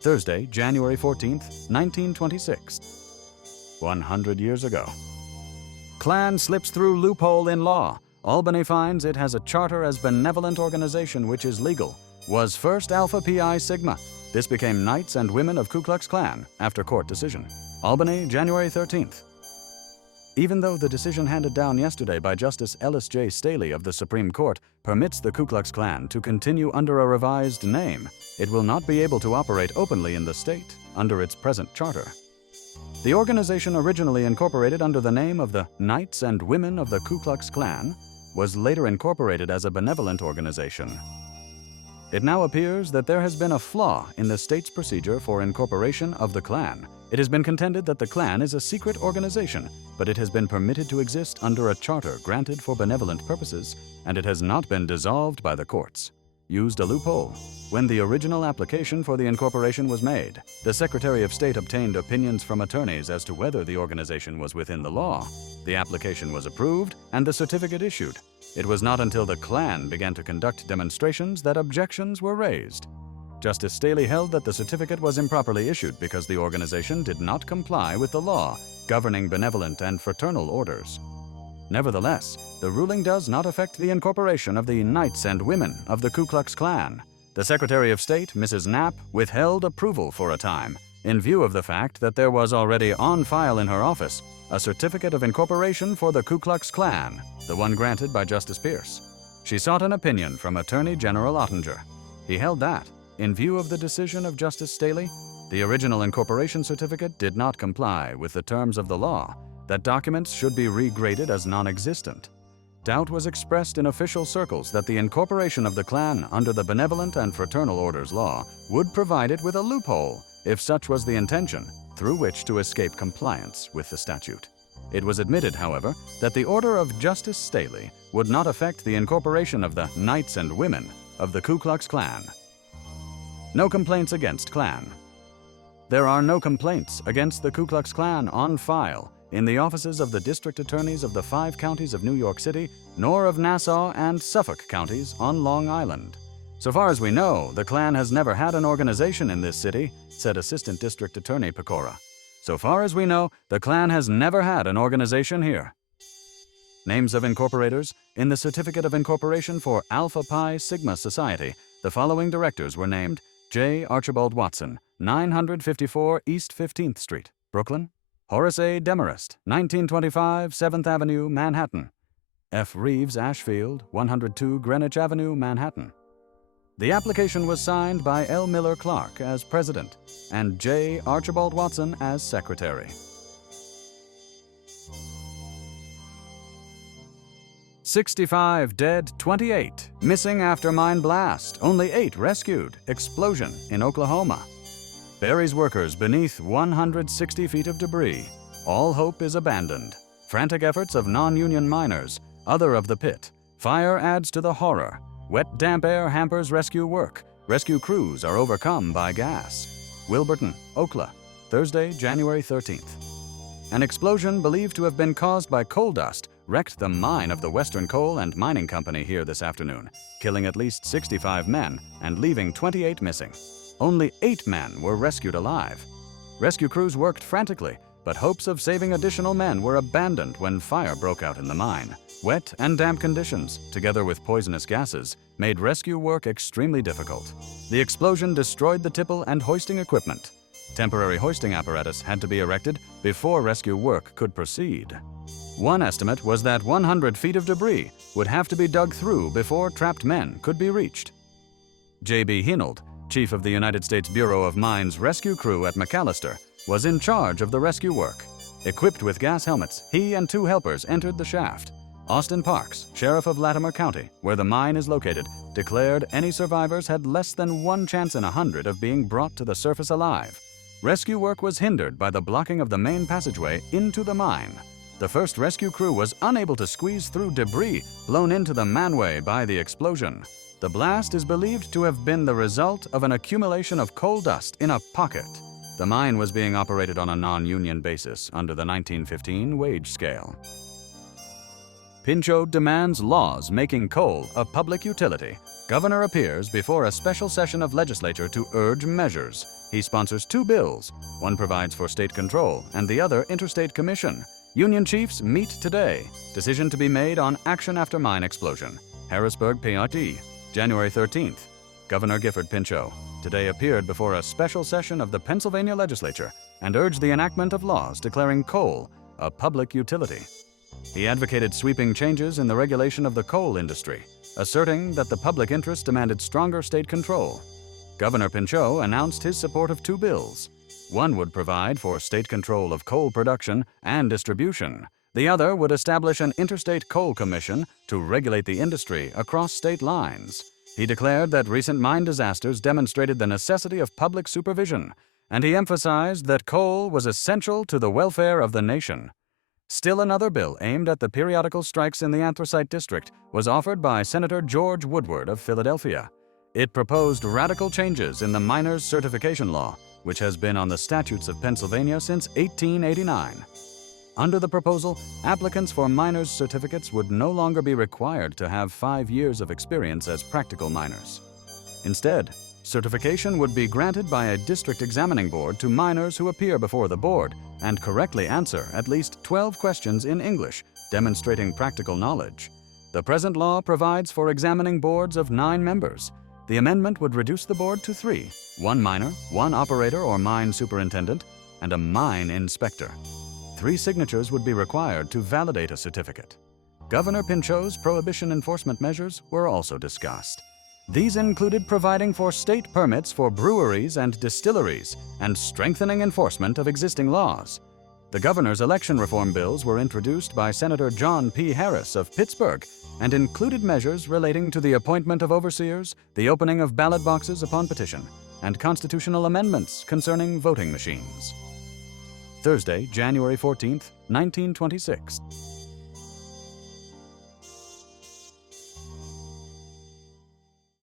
Thursday, January 14th, 1926. 100 years ago. KLAN slips through loophole in law. Albany finds it has a charter as benevolent organization which is legal. Was first Alpha Pi Sigma. This became Knights and Women of Ku Klux Klan after court decision. Albany, January 13th. Even though the decision handed down yesterday by Justice Ellis J. Staley of the Supreme Court permits the Ku Klux Klan to continue under a revised name, it will not be able to operate openly in the state under its present charter. The organization, originally incorporated under the name of the Knights and Women of the Ku Klux Klan, was later incorporated as a benevolent organization. It now appears that there has been a flaw in the state's procedure for incorporation of the Klan. It has been contended that the Klan is a secret organization, but it has been permitted to exist under a charter granted for benevolent purposes, and it has not been dissolved by the courts. Used a loophole. When the original application for the incorporation was made, the Secretary of State obtained opinions from attorneys as to whether the organization was within the law. The application was approved and the certificate issued. It was not until the Klan began to conduct demonstrations that objections were raised. Justice Staley held that the certificate was improperly issued because the organization did not comply with the law governing benevolent and fraternal orders. Nevertheless, the ruling does not affect the incorporation of the Knights and Women of the Ku Klux Klan. The Secretary of State, Mrs. Knapp, withheld approval for a time in view of the fact that there was already on file in her office a certificate of incorporation for the Ku Klux Klan, the one granted by Justice Pierce. She sought an opinion from Attorney General Ottinger. He held that, in view of the decision of Justice Staley, the original incorporation certificate did not comply with the terms of the law, that documents should be regraded as non-existent. Doubt was expressed in official circles that the incorporation of the Klan under the Benevolent and Fraternal Orders Law would provide it with a loophole, if such was the intention, through which to escape compliance with the statute. It was admitted, however, that the order of Justice Staley would not affect the incorporation of the Knights and Women of the Ku Klux Klan. No complaints against Klan. There are no complaints against the Ku Klux Klan on file in the offices of the district attorneys of the 5 counties of New York City, nor of Nassau and Suffolk counties on Long Island. So far as we know, the Klan has never had an organization in this city, said Assistant District Attorney Pecora. So far as we know, the Klan has never had an organization here. Names of incorporators. In the Certificate of Incorporation for Alpha Pi Sigma Society, the following directors were named: J. Archibald Watson, 954 East 15th Street, Brooklyn. Horace A. Demarest, 1925 7th Avenue, Manhattan. F. Reeves Ashfield, 102 Greenwich Avenue, Manhattan. The application was signed by L. Miller Clark as president and J. Archibald Watson as secretary. 65 dead, 28 missing after mine blast, only 8 rescued, explosion in Oklahoma. Buries workers beneath 160 feet of debris. All hope is abandoned. Frantic efforts of non-union miners, other of the pit. Fire adds to the horror. Wet, damp air hampers rescue work. Rescue crews are overcome by gas. Wilburton, Oklahoma, Thursday, January 13th. An explosion believed to have been caused by coal dust wrecked the mine of the Western Coal and Mining Company here this afternoon, killing at least 65 men and leaving 28 missing. Only 8 men were rescued alive. Rescue crews worked frantically, but hopes of saving additional men were abandoned when fire broke out in the mine. Wet and damp conditions, together with poisonous gases, made rescue work extremely difficult. The explosion destroyed the tipple and hoisting equipment. Temporary hoisting apparatus had to be erected before rescue work could proceed. One estimate was that 100 feet of debris would have to be dug through before trapped men could be reached. J.B. Hinold, chief of the United States Bureau of Mines rescue crew at McAllister, was in charge of the rescue work. Equipped with gas helmets, he and 2 helpers entered the shaft. Austin Parks, sheriff of Latimer County, where the mine is located, declared any survivors had less than 1 chance in 100 of being brought to the surface alive. Rescue work was hindered by the blocking of the main passageway into the mine. The first rescue crew was unable to squeeze through debris blown into the manway by the explosion. The blast is believed to have been the result of an accumulation of coal dust in a pocket. The mine was being operated on a non-union basis under the 1915 wage scale. Pinchot demands laws making coal a public utility. Governor appears before a special session of legislature to urge measures. He sponsors two bills. One provides for state control and the other interstate commission. Union chiefs meet today. Decision to be made on action after mine explosion. Harrisburg, PRT, January 13th. Governor Gifford Pinchot today appeared before a special session of the Pennsylvania legislature and urged the enactment of laws declaring coal a public utility. He advocated sweeping changes in the regulation of the coal industry, asserting that the public interest demanded stronger state control. Governor Pinchot announced his support of two bills. One would provide for state control of coal production and distribution. The other would establish an interstate coal commission to regulate the industry across state lines. He declared that recent mine disasters demonstrated the necessity of public supervision, and he emphasized that coal was essential to the welfare of the nation. Still another bill aimed at the periodical strikes in the anthracite district was offered by Senator George Woodward of Philadelphia. It proposed radical changes in the miners' certification law, which has been on the statutes of Pennsylvania since 1889. Under the proposal, applicants for miners' certificates would no longer be required to have 5 years of experience as practical miners. Instead, certification would be granted by a district examining board to miners who appear before the board and correctly answer at least 12 questions in English, demonstrating practical knowledge. The present law provides for examining boards of 9 members. The amendment would reduce the board to 3, 1 miner, 1 operator or mine superintendent, and a mine inspector. 3 signatures would be required to validate a certificate. Governor Pinchot's prohibition enforcement measures were also discussed. These included providing for state permits for breweries and distilleries and strengthening enforcement of existing laws. The governor's election reform bills were introduced by Senator John P. Harris of Pittsburgh and included measures relating to the appointment of overseers, the opening of ballot boxes upon petition, and constitutional amendments concerning voting machines. Thursday, January 14, 1926.